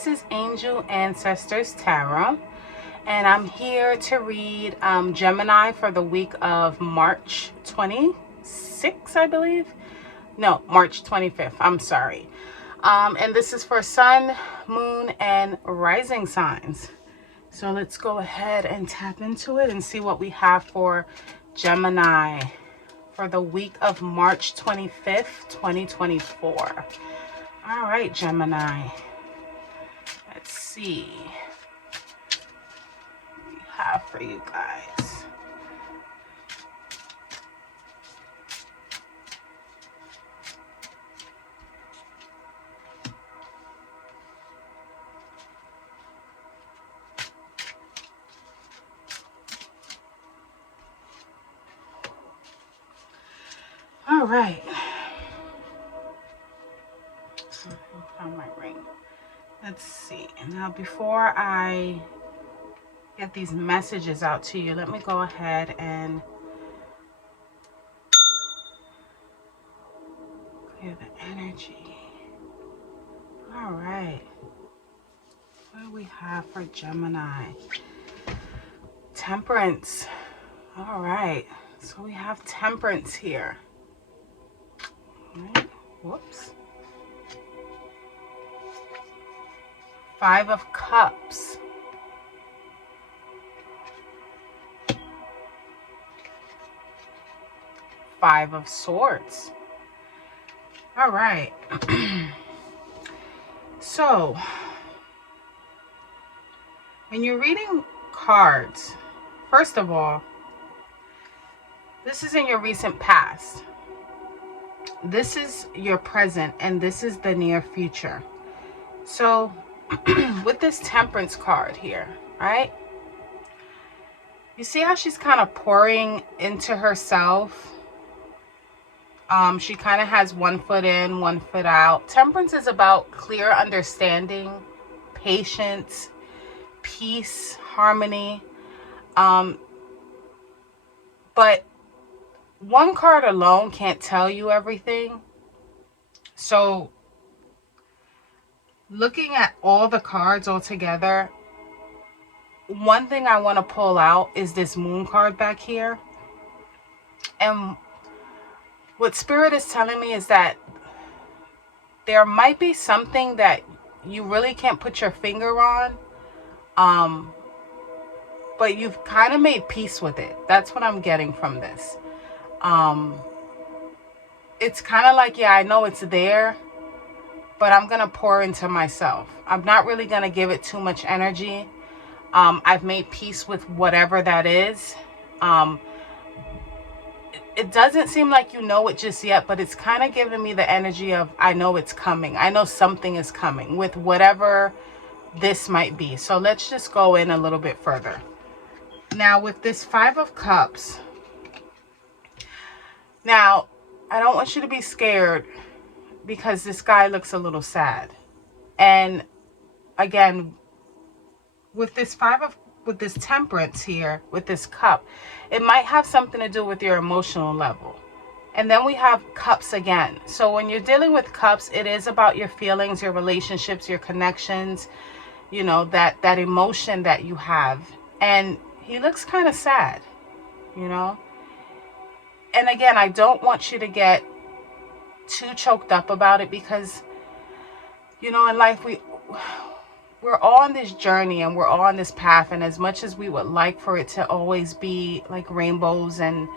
this is Angel Ancestors Tarot, and I'm here to read Gemini for the week of March 26th, I believe. No, March 25th. I'm sorry. And this is for Sun, Moon, and Rising signs. So let's go ahead and tap into it and see what we have for Gemini for the week of March 25th, 2024. All right, Gemini. Let's see what we have for you guys. All right. So I found my ring. Let's see. Now, before I get these messages out to you, let me go ahead and clear the energy. All right. What do we have for Gemini? Temperance. All right. So we have Temperance here. All right. Whoops. 5 of Cups. Five of Swords. All right. So, when you're reading cards, first of all, this is in your recent past. This is your present, and this is the near future. So, with this Temperance card here, right? You see how she's kind of pouring into herself? She kind of has one foot in, one foot out. Temperance is about clear understanding, patience, peace, harmony. But one card alone can't tell you everything. So looking at all the cards all together, one thing I want to pull out is this Moon card back here. And what Spirit is telling me is that there might be something that you really can't put your finger on, but you've kind of made peace with it. That's what I'm getting from this. It's kind of like, yeah, I know it's there, but I'm going to pour into myself. I'm not really going to give it too much energy. I've made peace with whatever that is. It doesn't seem like you know it just yet, but it's kind of giving me the energy of, I know it's coming. I know something is coming with whatever this might be. So let's just go in a little bit further. Now, with this 5 of Cups, now, I don't want you to be scared because this guy looks a little sad. And again, with this with this Temperance here, with this cup, it might have something to do with your emotional level. And then we have Cups again. So when you're dealing with Cups, it is about your feelings, your relationships, your connections, you know, that emotion that you have. And he looks kind of sad, you know. And again, I don't want you to get too choked up about it because, you know, in life, we're all on this journey and we're all on this path. And as much as we would like for it to always be like rainbows and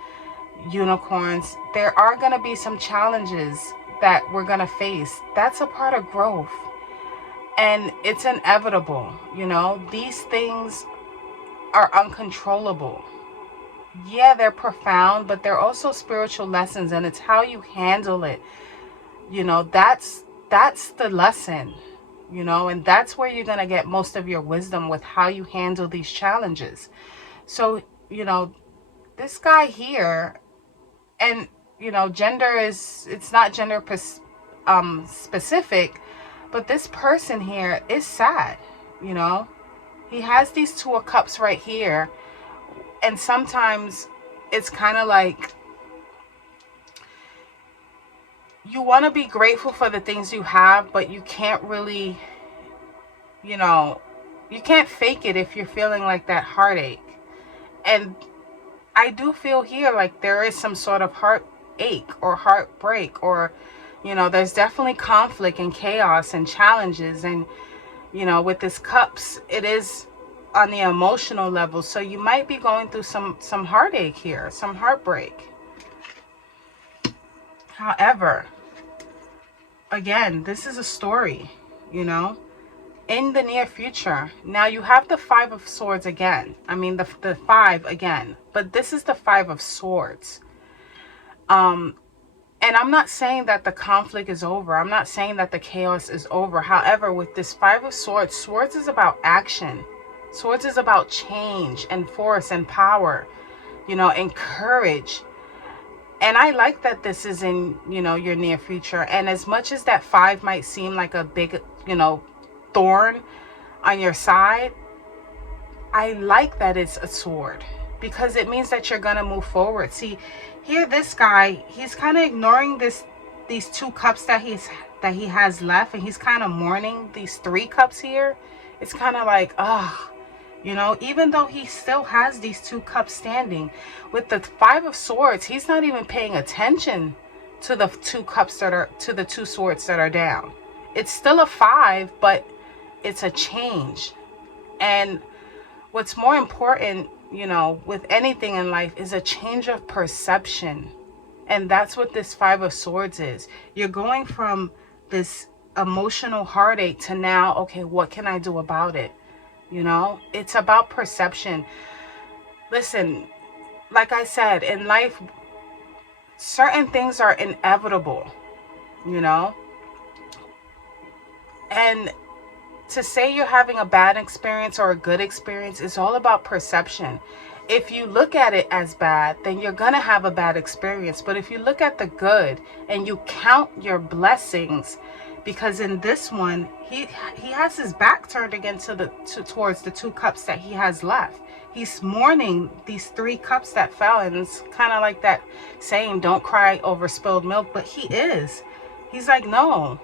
unicorns, there are going to be some challenges that we're going to face. That's a part of growth. And it's inevitable, you know. These things are uncontrollable. Yeah, they're profound, but they're also spiritual lessons, and it's how you handle it. You know, that's the lesson, you know, and that's where you're going to get most of your wisdom with how you handle these challenges. So, you know, this guy here, and, you know, it's not gender specific, but this person here is sad, you know. He has these 2 of Cups right here. And sometimes it's kind of like you want to be grateful for the things you have, but you can't really you know, you can't fake it if you're feeling like that heartache. And I do feel here like there is some sort of heartache or heartbreak, or, you know, there's definitely conflict and chaos and challenges. And, you know, with this cups, it is on the emotional level. So you might be going through some heartache here, some heartbreak. However, again, this is a story, you know, in the near future. Now you have the Five of Swords again. I mean, the five again, but this is the Five of Swords. And I'm not saying that the conflict is over. I'm not saying that the chaos is over. However, with this Five of Swords, Swords is about action. Swords is about change and force and power, you know, and courage. And I like that this is in, you know, your near future. And as much as that five might seem like a big, you know, thorn on your side, I like that it's a sword, because it means that you're going to move forward. See, here this guy, he's kind of ignoring these two cups that he has left, and he's kind of mourning these three cups here. It's kind of like, you know, even though he still has these two cups standing, with the Five of Swords, he's not even paying attention to the two cups that are, to the two swords that are down. It's still a five, but it's a change. And what's more important, you know, with anything in life is a change of perception. And that's what this Five of Swords is. You're going from this emotional heartache to now, okay, what can I do about it? You know, it's about perception. Listen, like I said, in life, certain things are inevitable, you know? And to say you're having a bad experience or a good experience is all about perception. If you look at it as bad, then you're going to have a bad experience. But if you look at the good and you count your blessings, because in this one, he has his back turned again towards the two cups that he has left. He's mourning these three cups that fell. And it's kind of like that saying, don't cry over spilled milk. But he is. He's like, no.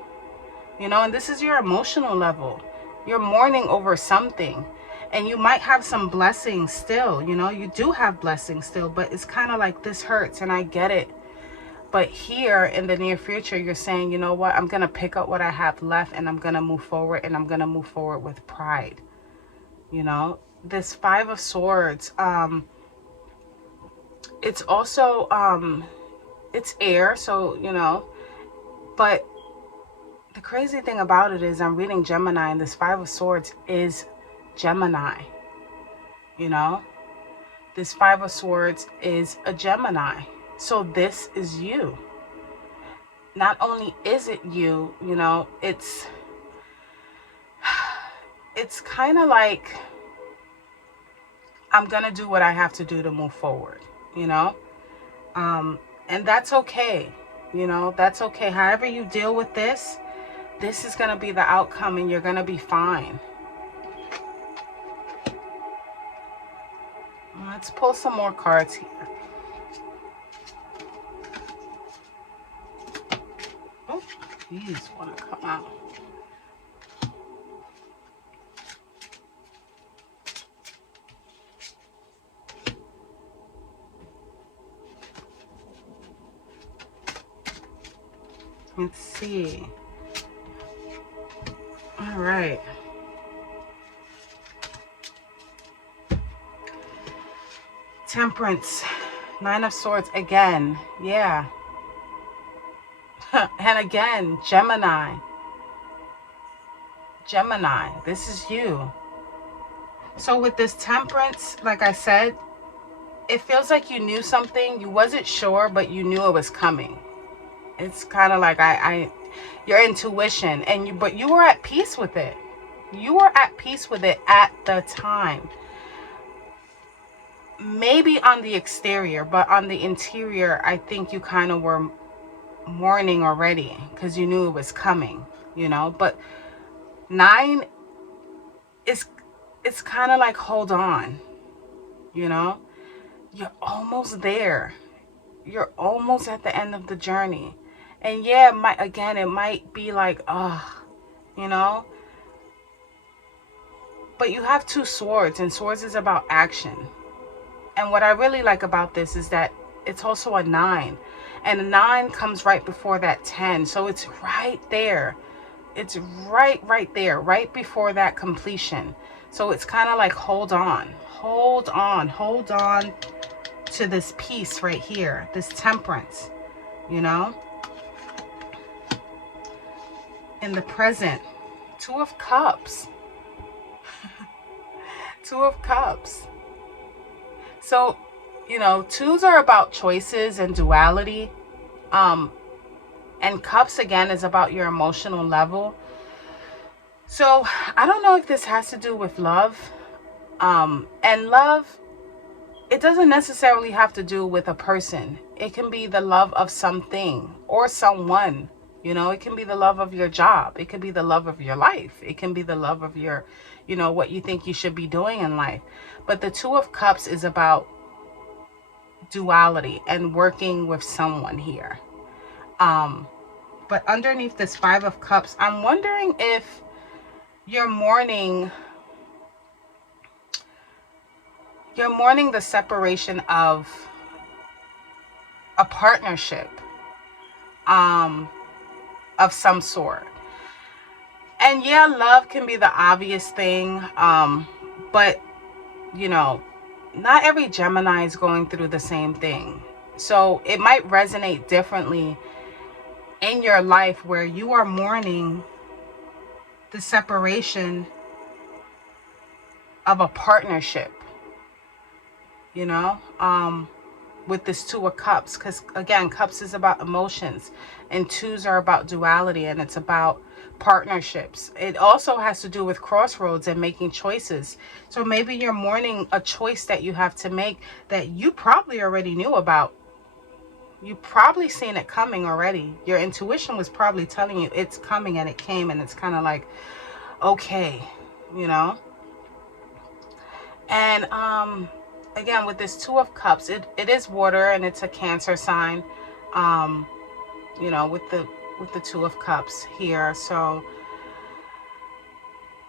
You know, and this is your emotional level. You're mourning over something. And you might have some blessings still, you know, you do have blessings still, but it's kind of like, this hurts and I get it. But here in the near future, you're saying, you know what, I'm going to pick up what I have left and I'm going to move forward, and I'm going to move forward with pride. You know, this Five of Swords, it's also, it's air. So, you know, but the crazy thing about it is I'm reading Gemini, and this Five of Swords is Gemini. You know, this Five of Swords is a Gemini. So this is you. Not only is it you, you know, it's kind of like, I'm going to do what I have to do to move forward, you know? And that's okay. You know, that's okay. However you deal with this is going to be the outcome, and you're going to be fine. Let's pull some more cards here. Oh, these want to come out. Let's see. All right. Temperance, Nine of Swords again. Yeah. And again, Gemini. Gemini, this is you. So with this Temperance, like I said, it feels like you knew something. You wasn't sure, but you knew it was coming. It's kind of like your intuition, but you were at peace with it. You were at peace with it at the time. Maybe on the exterior, but on the interior, I think you kind of were mourning already, because you knew it was coming, you know. But 9 is, it's kind of like, hold on, you know. You're almost there. You're almost at the end of the journey. And yeah, it might be like, you know, But you have 2 swords, and swords is about action. And what I really like about this is that it's also a 9. And a 9 comes right before that 10. So it's right there. It's right there, right before that completion. So it's kind of like, hold on to this peace right here, this temperance, you know, in the present. 2 of Cups. 2 of Cups. So, you know, 2s are about choices and duality. And Cups, again, is about your emotional level. So I don't know if this has to do with love. And love, it doesn't necessarily have to do with a person. It can be the love of something or someone. You know, it can be the love of your job. It could be the love of your life. It can be the love of your, you know, what you think you should be doing in life. But the 2 of Cups is about duality and working with someone here. But underneath this 5 of Cups, I'm wondering if you're mourning the separation of a partnership of some sort. And yeah, love can be the obvious thing, but you know, not every Gemini is going through the same thing. So it might resonate differently in your life where you are mourning the separation of a partnership, you know, with this 2 of Cups, because again, Cups is about emotions and 2s are about duality, and it's about partnerships. It also has to do with crossroads and making choices. So maybe you're mourning a choice that you have to make that you probably already knew about. You probably seen it coming already. Your intuition was probably telling you it's coming, and it came, and it's kind of like, okay, you know. And again, with this 2 of Cups, it is water, and it's a Cancer sign, you know, with the 2 of Cups here. So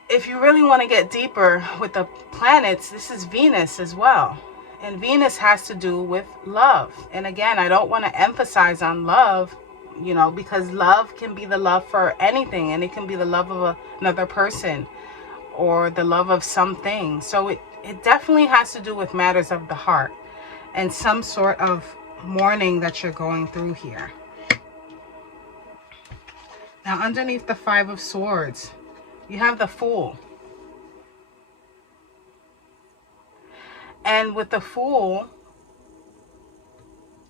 if you really want to get deeper with the planets, this is Venus as well. And Venus has to do with love. And again, I don't want to emphasize on love, you know, because love can be the love for anything, and it can be the love of another person or the love of something. So it definitely has to do with matters of the heart and some sort of mourning that you're going through here. Now, underneath the 5 of Swords, you have the Fool. And with the Fool,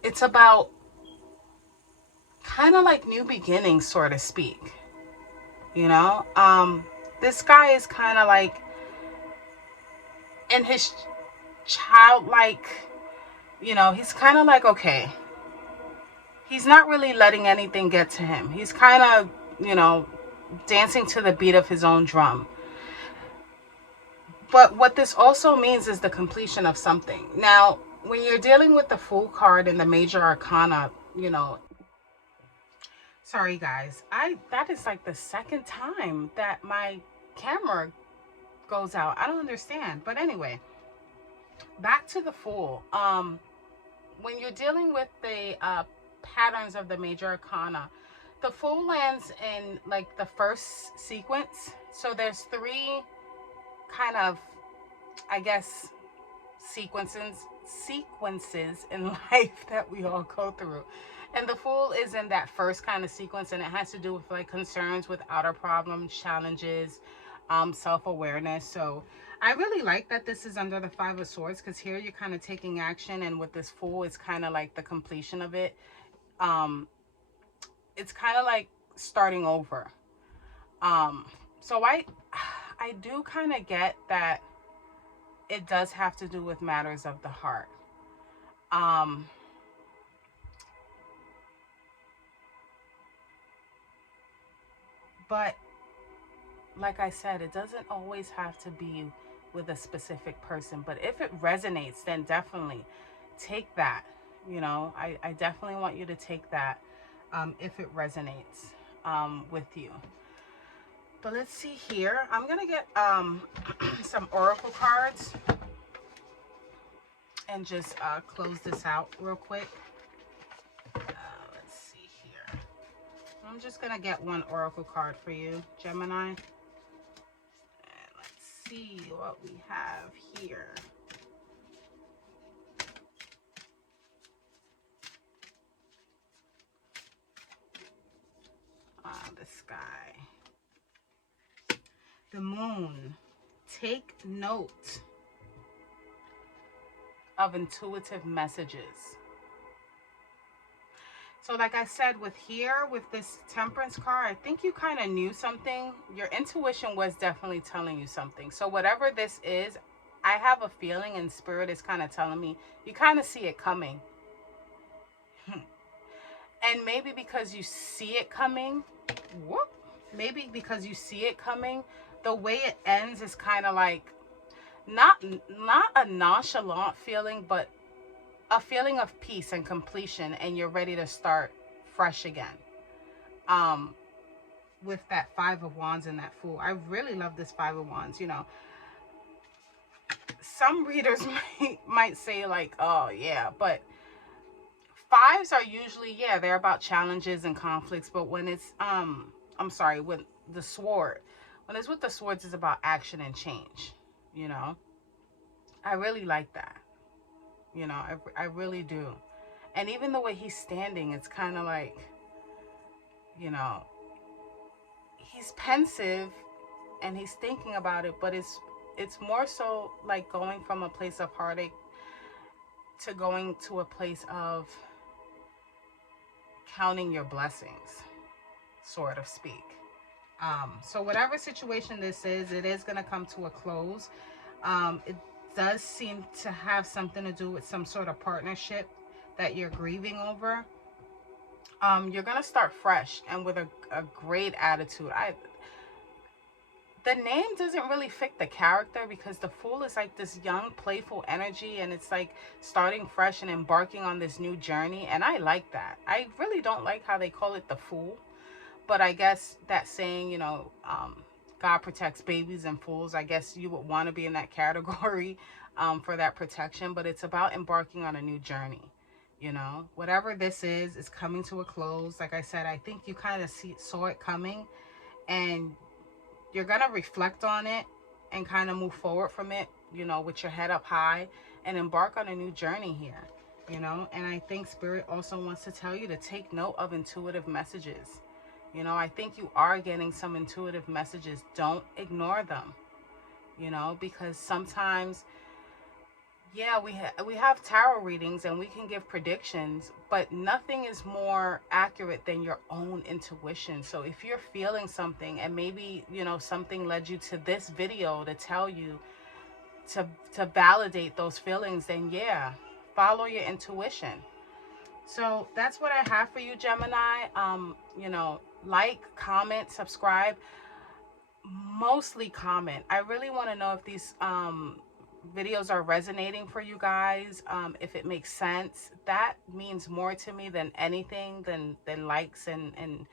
it's about kind of like new beginnings, so to speak. You know, this guy is kind of like in his childlike, you know, he's kind of like, okay, he's not really letting anything get to him. He's kind of, you know, dancing to the beat of his own drum. But what this also means is the completion of something. Now, when you're dealing with the Fool card in the Major Arcana, you know, sorry guys, that is like the second time that my camera goes out. I don't understand. But anyway, back to the Fool. When you're dealing with the patterns of the Major Arcana, the Fool lands in like the first sequence. So there's 3 kind of, I guess, sequences in life that we all go through. And the Fool is in that first kind of sequence, and it has to do with like concerns with outer problems, challenges, self-awareness. So I really like that this is under the 5 of Swords, because here you're kind of taking action, and with this Fool, it's kind of like the completion of it. It's kind of like starting over. So I do kind of get that it does have to do with matters of the heart. But like I said, it doesn't always have to be with a specific person. But if it resonates, then definitely take that. You know, I definitely want you to take that if it resonates with you. But let's see here. I'm gonna get some oracle cards and just close this out real quick. Let's see here. I'm just gonna get one oracle card for you, Gemini. And let's see what we have here. The sky. The moon. Take note of intuitive messages. So like I said, with this temperance card, I think you kind of knew something. Your intuition was definitely telling you something. So whatever this is, I have a feeling, and spirit is kind of telling me, you kind of see it coming. And maybe because you see it coming, maybe because you see it coming, the way it ends is kind of like, not a nonchalant feeling, but a feeling of peace and completion, and you're ready to start fresh again. With that Five of Wands and that Fool. I really love this Five of Wands. You know, some readers might say like, oh yeah, but fives are usually, yeah, they're about challenges and conflicts. But when it's when the sword, when it's with the swords, it's about action and change. You know, I really like that. You know, I really do. And even the way he's standing, it's kind of like, you know, he's pensive and he's thinking about it, but it's more so like going from a place of heartache to going to a place of counting your blessings, sort of speak. So whatever situation this is, it is going to come to a close. It does seem to have something to do with some sort of partnership that you're grieving over. You're going to start fresh and with a great attitude. The name doesn't really fit the character, because the Fool is like this young, playful energy, and it's like starting fresh and embarking on this new journey. And I like that. I really don't like how they call it the Fool, but I guess that saying, you know, God protects babies and fools. I guess you would want to be in that category for that protection, but it's about embarking on a new journey. You know, whatever this is coming to a close. Like I said, I think you kind of saw it coming, and you're going to reflect on it and kind of move forward from it, you know, with your head up high, and embark on a new journey here, you know. And I think Spirit also wants to tell you to take note of intuitive messages. You know, I think you are getting some intuitive messages. Don't ignore them, you know, because sometimes, yeah, we have tarot readings and we can give predictions, but nothing is more accurate than your own intuition. So if you're feeling something, and maybe, you know, something led you to this video to tell you to validate those feelings, then yeah, follow your intuition. So that's what I have for you, Gemini. You know, like, comment, subscribe. Mostly comment. I really want to know if these videos are resonating for you guys, if it makes sense. That means more to me than anything, than likes and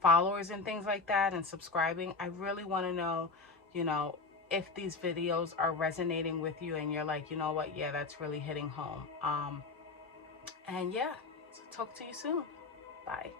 followers and things like that, and subscribing. I really want to know, you know, if these videos are resonating with you, and you're like, you know what, yeah, that's really hitting home. And yeah, talk to you soon. Bye.